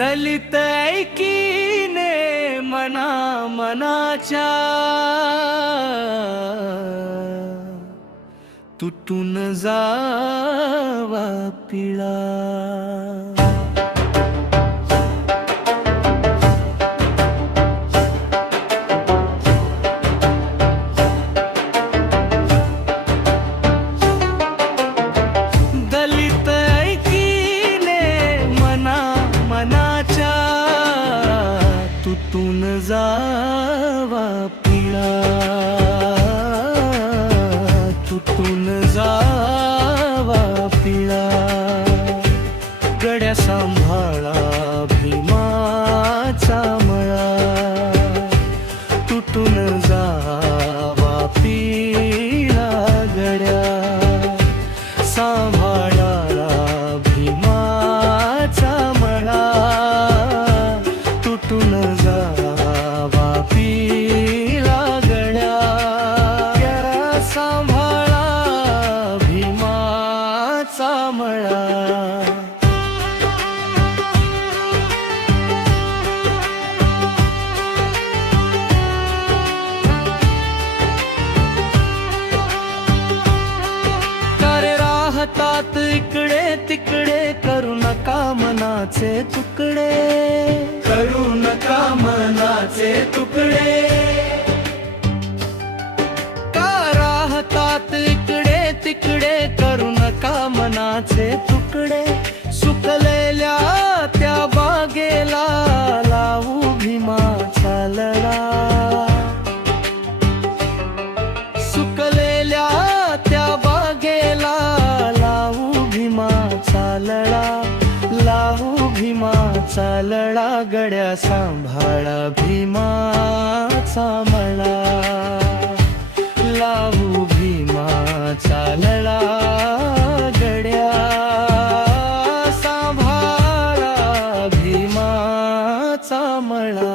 दलित ऐकीने मना मनाच्या तुटून जावा पिळा। दलित ऐकीने मना मनाच्या तुटून जावा पिळा, तुटून जावा पिळा। गड्या सांभाळा भीमाचा मळा, तुटून जावा पिळा गड्या। सांभाळा भीमाचा मळा, तुटून जावा पिळा गड्या। सांभाळा भीमाचा मळा। राहतात इकडे तिकडे, करू नका मनाचे तुकडे, करू नका मनाचे तुकडे। का राहतात इकडे तिकडे, करू नका मनाचे तुकडे। सुकलेल्या त्या बागेला लावू भीमाचा लळा, सुकलेल्या त्या बागेला लावू भीमाचा लळा, लावू भीमाचा लळा। गड्या सांभाळा भीमाचा मळा, लावू भीमाचा लळा गड्या। सांभाळा भीमाचा मळा।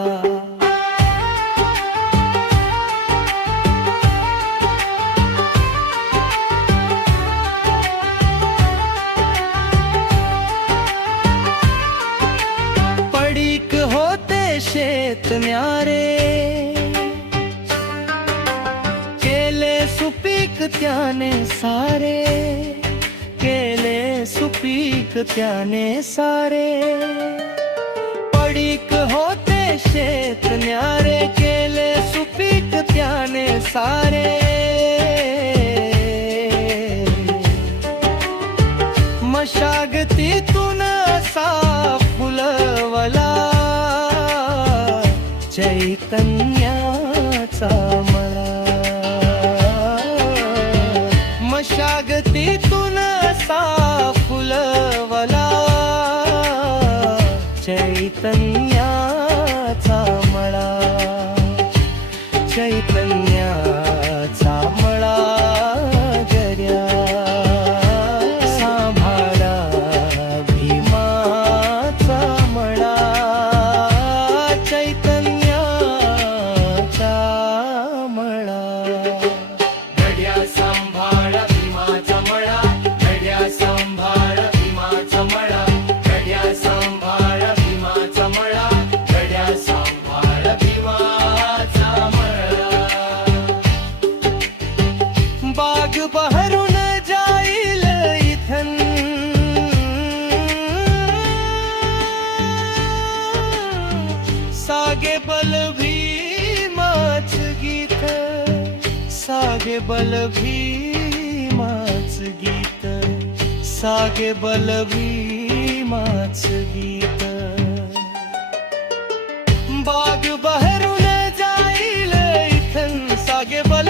पडीक होते शेत न्यारे, केले सुपीक त्याने सारे, केले सुपीक त्याने सारे। पडीक होते शेत न्यारे, केले सुपीक त्याने सारे। मशागतीतून असा फुलवला चैतन्याचा मळा, मशागतीतून असा फुलवला चैतन्याचा मळा, चैतन्याचा मळा गड्या। सांभाळा भीमाचा मळा, चैतन्याचा मळा गड्या। सांभाळा भीमाचा मळा, गड्या सांभाळा भीमाचा मळा, गड्या सांभाळा भीमाचा मळा, गड्या सांभाळा भीमाचा मळा। बाग बहरून जाईल इथन, सागे बल भीमाच गीत, सागे बल भीमाच गीत, सागे बल भीमाच गीत। बाग बहरून जाईल इथन, सागे बल